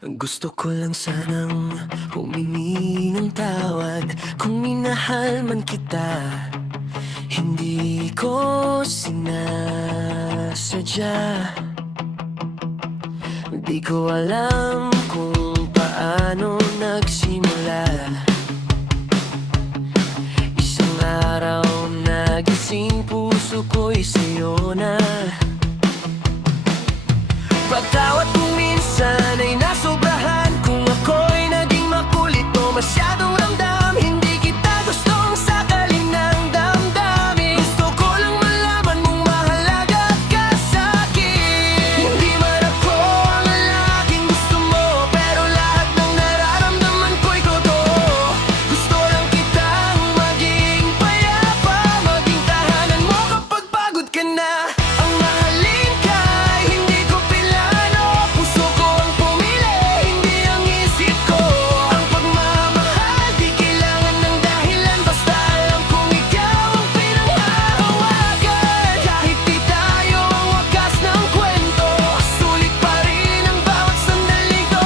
Gusto ko lang sanang humingi ng tawad kung minahal man kita. Hindi ko sinasadya. Di ko alam kung paano nagsimula. Isang araw nagising puso ko'y sa'yo na. Pagtawad kung minsan ay nasobrahan, kung ako'y naging makulit o masyadong ramdam. Hindi kita gustong sakalin ng damdamin. Gusto ko lang malaman mong mahalaga ka sa'kin. Hindi man ako ang lalaking gusto mo, pero lahat ng nararamdaman ko'y totoo. Gusto lang kitang maging payapa, maging tahanan mo kapag pagod ka na. Ang mahalin ka ay hindi ko pilano, puso ko ang pumili, hindi ang isip ko. Ang pagmamahal di kailangan ng dahilan, basta alam kong ikaw ang pinanghahawakan. Kahit di tayo ang wakas ng kwento, sulit pa rin ang bawat sandaling to.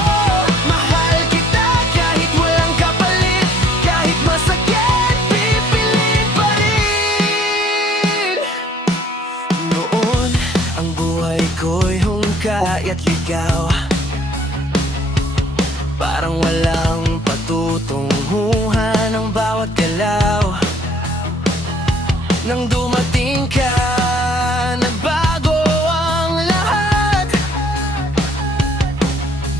Mahal kita kahit walang kapalit, kahit masakit, pipiliin pa rin. Noon, ang buhay ko'y hungkay at ligaw, parang walang patutunguhan ang bawat galaw. Nang dumating ka, nagbago ang lahat.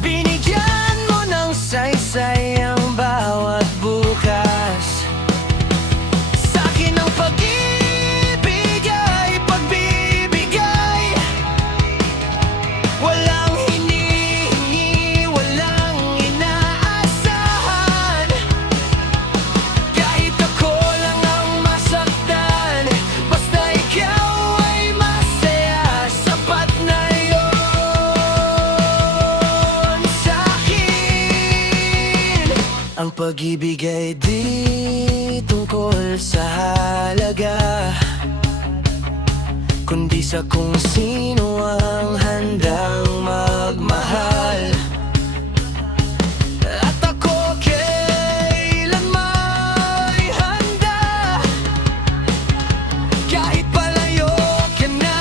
Binigyan mo ng saysay ang bawat bukas. Sa'kin ang pag-ibig ay pagbibigay. Walang hinihingi, walang inaasahan. Kahit ako lang ang masaktan, basta ikaw ay masaya, sapat na yun sa'kin. Ang pag-ibig ay di tungkol sa halaga, kundi sa kung sino ang handang magmahal. At ako kailanman handa, kahit palayo ka na,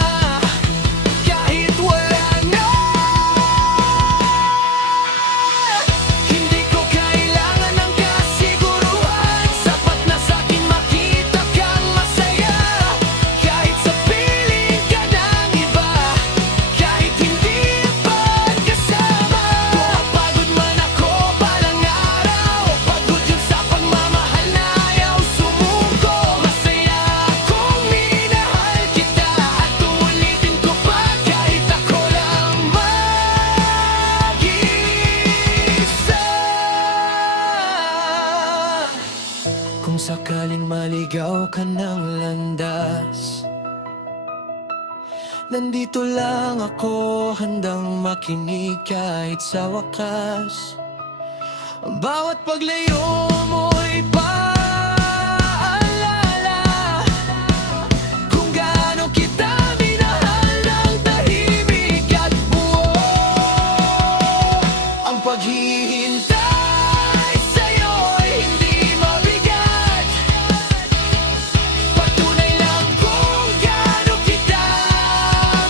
kahit wala na. Hindi ko kailangan ng kasiguruhan, sapat na sa'kin makita kang masaya. Kahit sa piling ka ng iba, kahit hindi pagkasama. Kung pagod man ako balang araw, pagod yun sa pagmamahal na ayaw sumuko. Masaya akong minahal kita, at uulitin ko pa kahit ako lang mag-isa. Kung sakaling maligaw ka ng landas, nandito lang ako, handang makinig kahit sa wakas. Ang bawat paglayo mo'y paalala kung gaano kita minahal ng tahimik at buo. Ang paghihintay sa'yo'y hindi mabigat, patunay lang kung gaano kita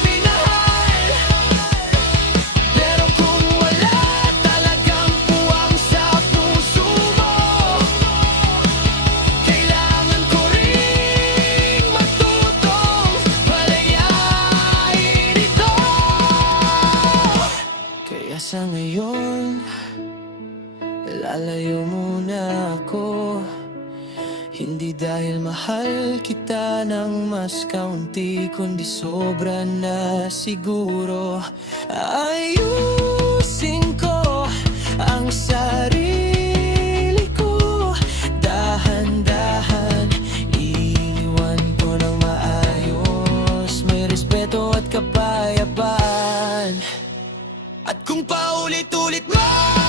minahal. Pero kung wala talagang puwang sa puso mo, kailangan ko ring matutong palayain ito. Kaya sa ngayon, lalayo muna ako. Hindi dahil mahal kita ng mas kaunti, kundi sobra na siguro. Ayusin ko ang sarili ko, dahan-dahan iwan ko ng maayos, may respeto at kapayapaan. At kung paulit-ulit man